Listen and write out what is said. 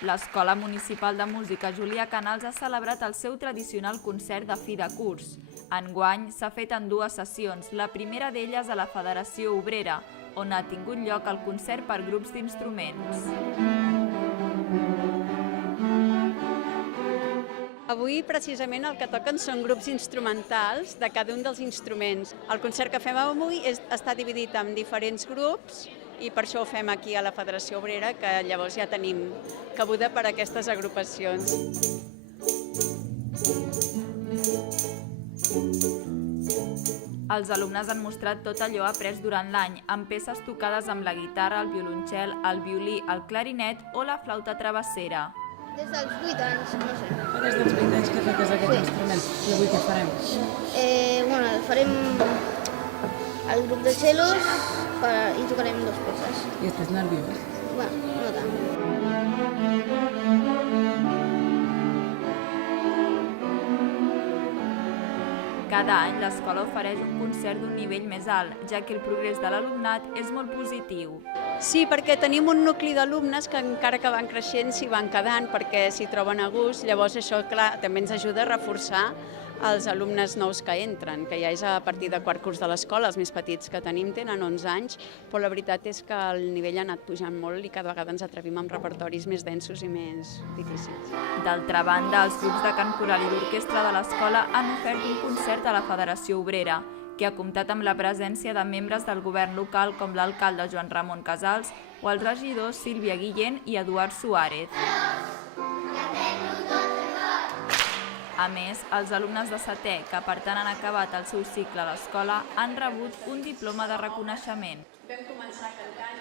L'Escola Municipal de Música Julià Canals ha celebrat el seu tradicional concert de fi de curs. Enguany s'ha fet en dues sessions, la primera d'elles a la Federació Obrera, on ha tingut lloc el concert per grups d'instruments. Avui, precisament, el que toquen són grups instrumentals de cada un dels instruments. El concert que fem avui està dividit en diferents grups i per això ho fem aquí a la Federació Obrera, que llavors ja tenim cabuda per a aquestes agrupacions. Els alumnes han mostrat tot allò après durant l'any, amb peces tocades amb la guitarra, el violoncel, el violí, el clarinet o la flauta travessera. Des dels 8 anys, no sé. Des dels 8 anys que toques aquests instruments. I avui què farem? Farem el grup de cellos i tocarem 2 peces. I estàs nerviós? Bueno, no tant. Cada any l'escola ofereix un concert d'un nivell més alt, ja que el progrés de l'alumnat és molt positiu. Sí, perquè tenim un nucli d'alumnes que encara que van creixent s'hi van quedant perquè s'hi troben a gust. Llavors això, clar, també ens ajuda a reforçar els alumnes nous que entren, que ja és a partir de quart curs de l'escola. Els més petits que tenim tenen 11 anys, però la veritat és que el nivell ha anat pujant molt i cada vegada ens atrevim amb repertoris més densos i més difícils. D'altra banda, els grups de cant coral i d'orquestra de l'escola han ofert un concert a la Federació Obrera, que ha comptat amb la presència de membres del govern local com l'alcalde Joan Ramon Casals o els regidors Sílvia Guillén i Eduard Suárez. A més, els alumnes de setè, que per tant han acabat el seu cicle a l'escola, han rebut un diploma de reconeixement. Vam començar cantant